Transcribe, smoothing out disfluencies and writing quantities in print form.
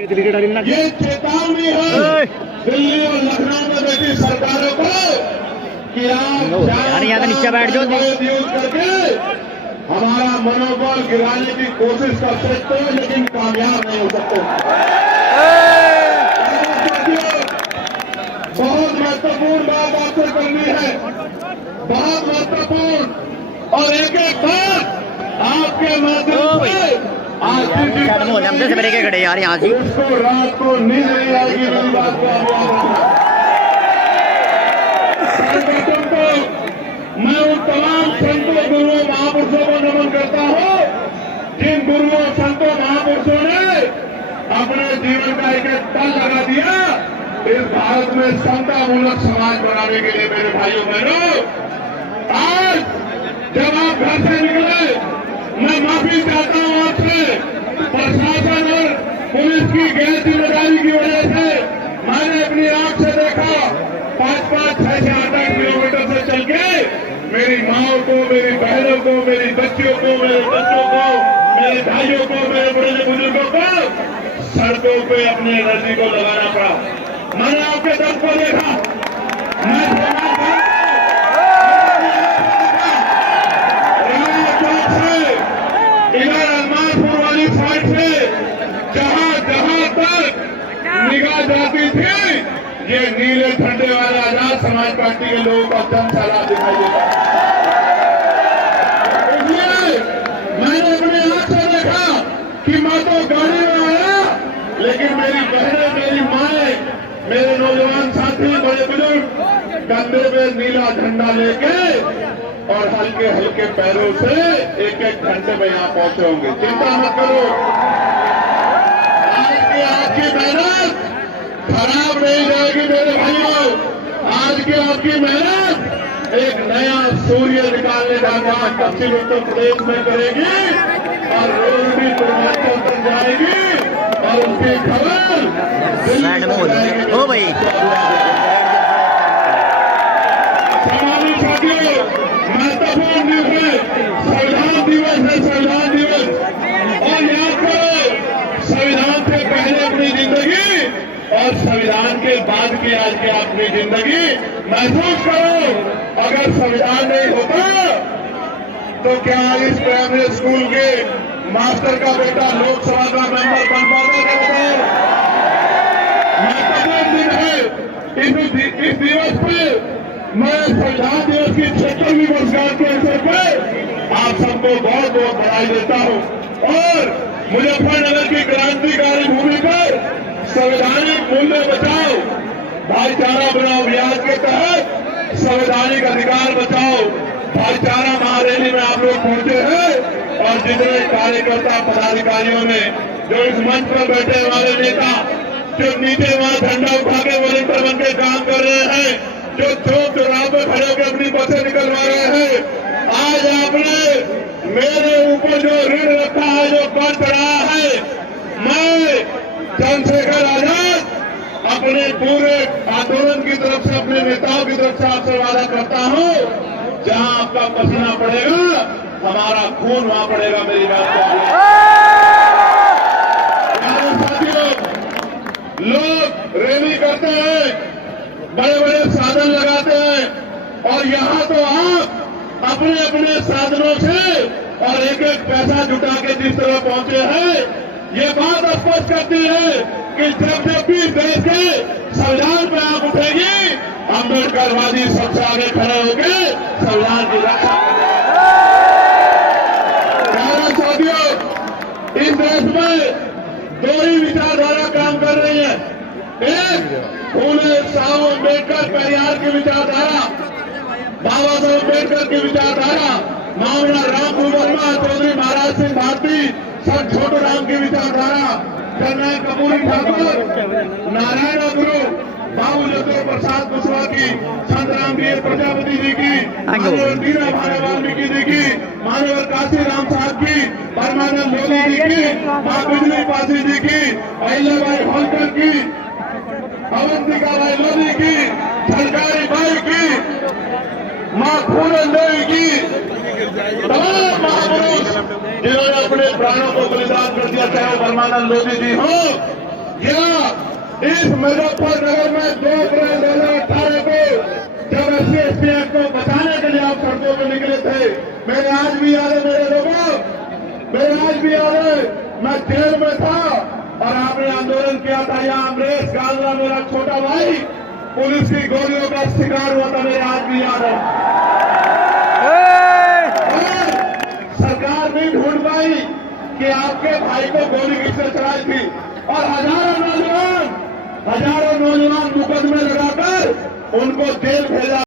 ये चेतावनी है दिल्ली और लखनऊ में बैठी सरकारों को कि आप यहाँ नीचे बैठ जाओ यूज करके हमारा मनोबल गिराने की कोशिश कर सकते हो, लेकिन कामयाब नहीं हो सकते। बहुत महत्वपूर्ण बात आपसे करनी है, बहुत महत्वपूर्ण, और एक एक बात आपके माध्यम से हमसे से बड़े के खड़े यार यहाँ से उसको रात को नींद नहीं आएगी। मेरी बात को आप याद रखना। को मैं उन तमाम संतों गुरुओं महापुरुषों को नमन करता हूँ जिन गुरुओं संतों महापुरुषों ने अपने जीवन का एक एक पल लगा दिया इस भारत में समतामूलक समाज बनाने के लिए। मेरे भाइयों बहनों, आज जब आप घर से निकले, मैं माफी चाहता हूं आपसे। प्रशासन और पुलिस की गैर जिम्मेदारी की वजह से मैंने अपनी आंख से देखा 5-5, 6-8 किलोमीटर से चल के मेरी माओ को, मेरी बहनों को, मेरी बच्चियों को, मेरे बच्चों को, मेरे भाइयों को, मेरे बड़े बुजुर्गों को सड़कों पे अपनी एनर्जी को लगाना पड़ा। मैंने आपके दम को देखा, मैं इधर अलमानपुर वाली साइड से जहां जहां तक निगाह जाती थी, ये नीले झंडे वाले आजाद समाज पार्टी के लोगों का जन सैलाब दिखाई देता। इसलिए मैंने अपनी आंख से देखा कि मैं तो गाड़ी में आया, लेकिन मेरी बहनें, मेरी माएं, मेरे नौजवान साथी, बड़े बुजुर्ग कंधे पे नीला झंडा लेके और हल्के हल्के पैरों से एक एक घंटे में यहां पहुंचे होंगे। चिंता मत करो, आज की आपकी मेहनत खराब नहीं जाएगी मेरे भाइयों। आज की आपकी मेहनत एक नया सूर्य निकालने का काम पश्चिम उत्तर प्रदेश में करेगी और रोज भी पूर्वांचल तक जाएगी और उसकी खबर ओ भाई समानी साथियों, महत्वपूर्ण दिवस है, संविधान दिवस है, संविधान दिवस। और याद करो, संविधान से पहले अपनी जिंदगी और संविधान के बाद की आज की अपनी जिंदगी महसूस करो। अगर संविधान नहीं होता तो क्या इस प्राइमरी स्कूल के मास्टर का बेटा लोकसभा का मेंबर बन पाता है? बताओ। महत्वपूर्ण दिन है। इस दिवस पे मैं संविधान दिवस की 76वीं वर्षगांठ के अवसर पर आप सबको बहुत बहुत बधाई देता हूं। और मुजफ्फरनगर की क्रांतिकारी भूमि पर संवैधानिक मूल्य बचाओ, भाईचारा बनाओ अभियान के तहत संवैधानिक अधिकार बचाओ भाईचारा महारैली में आप लोग पहुंचे हैं। और जितने कार्यकर्ता पदाधिकारियों ने जो इस मंच पर बैठे हमारे नेता जो नीचे वहां झंडा उठा के वॉलंटियर बन के काम कर रहे हैं, जो चौक चौराहे पे खड़े होकर अपनी बसें निकलवा रहे हैं, आज आपने मेरे ऊपर जो ऋण रखा है, जो कर चढ़ाया है, मैं चंद्रशेखर आजाद अपने पूरे आंदोलन की तरफ से, अपने नेताओं की तरफ से आपसे वादा करता हूं, जहां आपका पसीना पड़ेगा हमारा खून वहां पड़ेगा। मेरी बात को साथियों, लोग रैली करते हैं, बड़े बड़े साधन लगाते हैं, और यहाँ तो आप अपने अपने साधनों से और एक एक पैसा जुटा के जिस तरह पहुंचे हैं, ये बात स्पष्ट करती है कि जब भी देश के संविधान पे आप उठेगी, अम्बेडकरवादी सबसे आगे खड़े होंगे संविधान की रक्षा। साथियों, इस देश में दो ही विचारधारा काम कर रही है। एक फूले साहब अम्बेडकर परिवार की विचारधारा, बाबा साहब अम्बेडकर की विचारधारा, मामला रामपुर वर्मा, चौधरी महाराज सिंह भारती, सर छोटू राम की विचारधारा, जनरल कपूरी ठाकुर, नारायण गुरु, बाबू जगदेव प्रसाद कुशवाहा की, संत रामवीर प्रजापति जी की, मानव दीना भाई वाल्मीकि जी की, मानव काशी राम साहब की, परमानंद लोधी जी की, मां बिजली पासी जी की, अहिल्याबाई होलकर की, अवंतिका बाई लोधी की, सरकारी बाई की, मां पूरन देवी की, तमाम महापुरुष जिन्होंने अपने प्राणों को बलिदान कर दिया, चाहे परमानंद लोधी जी हो, इस मुजफ्फरनगर में 2 अप्रैल 2018 को जब SC/ST एक्ट को बचाने के लिए आप सड़कों पर निकले थे, मेरे आज भी याद है मेरे लोगों, मेरे आज भी याद है, मैं जेल में था और आपने आंदोलन किया था। यहाँ अमरेश गांधला मेरा छोटा भाई पुलिस की गोलियों का शिकार हुआ था, मेरे आज भी याद है। और सरकार नहीं ढूंढ पाई कि आपके भाई को गोली किसने चलाई थी, और हजारों नौजवान मुकदमे लगाकर उनको जेल भेजा।